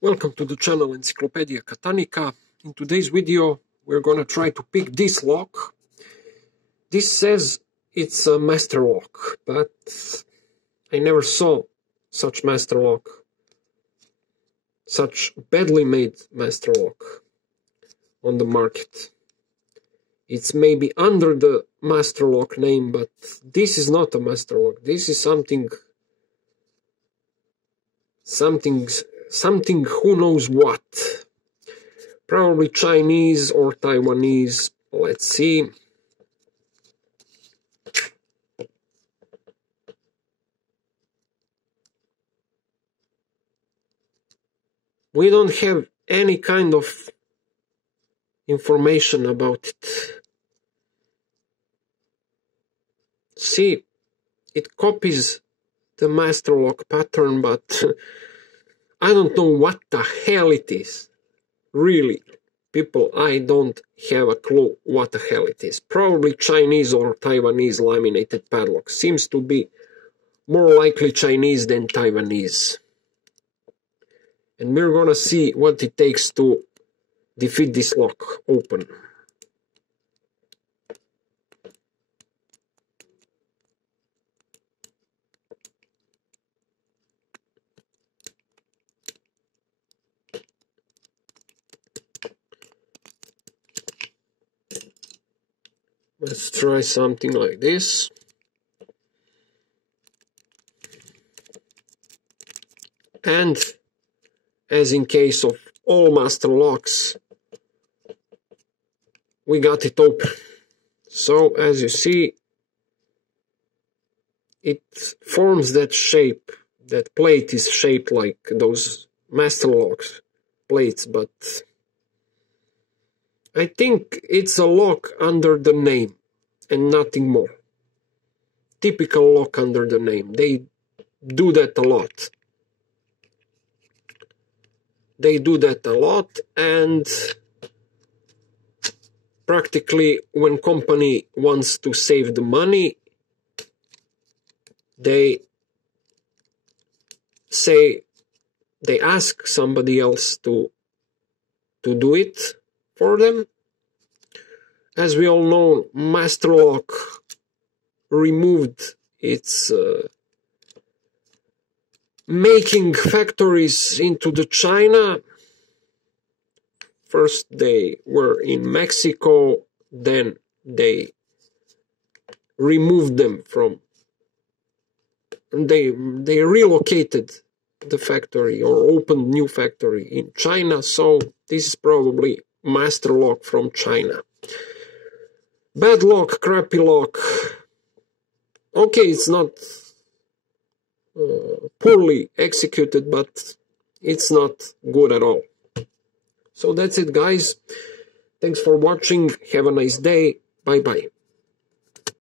Welcome to the channel Encyclopedia Catanica. In today's video we're gonna try to pick this lock. This says it's a master lock, but I never saw such master lock. Such badly made master lock on the market. It's maybe under the master lock name, but this is not a master lock. This is something who knows what. Probably Chinese or Taiwanese. Let's see. We don't have any kind of information about it. See, it copies the master lock pattern, but I don't know what the hell it is. Really, people, I don't have a clue what the hell it is. Probably Chinese or Taiwanese laminated padlock. Seems to be more likely Chinese than Taiwanese. And we're gonna see what it takes to defeat this lock open. Let's try something like this. And as in case of all master locks, we got it open. So as you see, it forms that shape. That plate is shaped like those master locks plates, but I think it's a lock under the name and nothing more. Typical lock under the name. They do that a lot. They do that a lot, and practically when company wants to save the money, they ask somebody else to do it for them. As we all know, master lock removed its making factories into the China. First they were in Mexico, then they removed them from, they relocated the factory or opened new factory in China. So this is probably master lock from China. Bad lock, crappy lock. Okay, it's not poorly executed, but it's not good at all. So that's it, guys. Thanks for watching. Have a nice day. Bye bye.